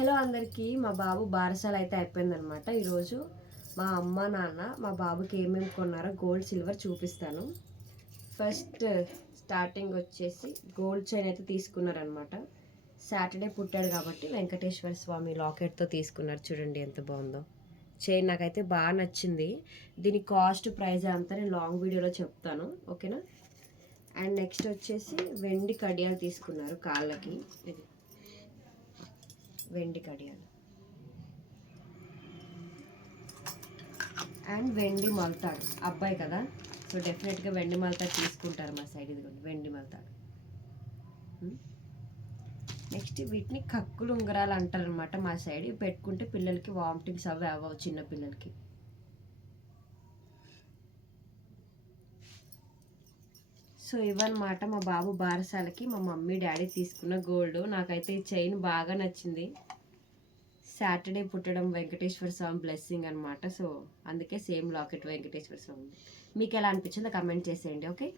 Hello అందరికీ మా బాబు బారసాల అయితే అయిపోయిందనమాట ఈరోజు మా అమ్మ నాన్న మా బాబుకి ఏమేమి కొన్నారో గోల్డ్ సిల్వర్ చూపిస్తాను. ఫస్ట్ స్టార్టింగ్ వచ్చేసి గోల్డ్ చైన్ అయితే తీసుకున్నారనమాట సాటర్డే పుట్టాడు కాబట్టి వెంకటేశ్వర స్వామి లాకెట్తో తీసుకున్నారు. చూడండి ఎంత బాగుందో. చైన్ నాకైతే బాగా నచ్చింది. దీని కాస్ట్ ప్రైస్ అంతా నేను లాంగ్ వీడియోలో చెప్తాను. ఓకేనా అండ్ నెక్స్ట్ వచ్చేసి వెండి కడియాలు తీసుకున్నారు కాళ్ళకి. ఇది వెండి కడియాలు. అండ్ వెండి మల్తాడు. అబ్బాయి కదా? సో డెఫినెట్గా వెండి మల్తాడు తీసుకుంటారు మా సైడ్ ఇది వెండి మల్తాడు. Hmm? నెక్స్ట్ వీటిని కక్కులు ఉంగరాలు అంటారు అనమాట మా సైడ్ పెట్టుకుంటే పిల్లలకి వామిటింగ్స్ అవి అవ్వవు చిన్నపిల్లలకి సో ఇవన్నమాట మా బాబు బారసాలకి మా మమ్మీ డాడీ తీసుకున్న గోల్డ్. నాకైతే ఈ చైన్ బాగా నచ్చింది. సాటర్డే పుట్టడం వెంకటేశ్వర స్వామి బ్లెస్సింగ్ అనమాట సో అందుకే సేమ్ లాకెట్ వెంకటేశ్వర స్వామి మీకు ఎలా అనిపించిందో కమెంట్ చేసేయండి ఓకే?